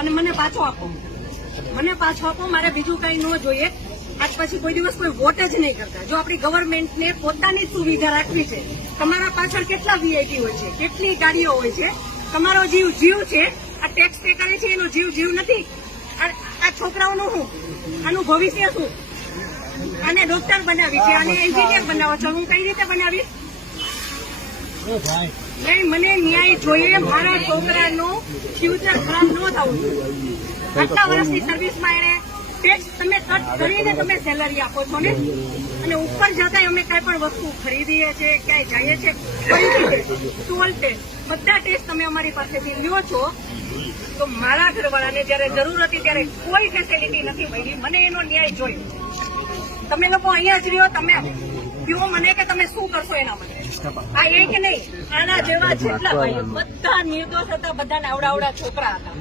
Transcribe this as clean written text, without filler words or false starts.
અને મને પાછો આપો, મારે બીજું કઈ ન જોઈએ. આજ પછી કોઈ દિવસ કોઈ વોટ જ નહીં કરતા. જો આપણી ગવર્મેન્ટને પોતાની સુવિધા રાખવી છે, તમારા પાછળ કેટલા વીઆઈપી હોય છે, કેટલી ગાડીઓ હોય છે, તમારો જીવ છે. આ ટેક્સ પે કરે છે એનો જીવ નથી. આ છોકરાઓનું શું, આનું ભવિષ્ય શું? આને ડોક્ટર બનાવી છે, આને એન્જિનિયર બનાવો છો, હું કઈ રીતે બનાવીશ? નહીં, મને ન્યાય જોઈએ. મારા છોકરાનું ફ્યુચર ખરાબ ન થવું જોઈએ. આટલા વર્ષની સર્વિસમાં એને ટેક્સ તમે કટ કરીને તમે સેલરી આપો છો ને, અને ઉપર જતા અમે કઈ પણ વસ્તુ ખરીદીએ છીએ, ક્યાંય જઈએ છીએ, ટોલ ટેક્સ બધા ટેક્સ તમે અમારી પાસેથી લ્યો છો. તો મારા ઘરવાળાને જયારે જરૂર હતી ત્યારે કોઈ ફેસિલિટી નથી મળી. મને એનો ન્યાય જોયો. તમે લોકો અહીંયા જ રહ્યો, તમે કહો મને કે તમે શું કરશો એના માટે. આ એક નહીં, આના જેવા જેટલા ભાઈઓ બધા નિર્દોષ હતા, બધાને આવડા છોકરા હતા.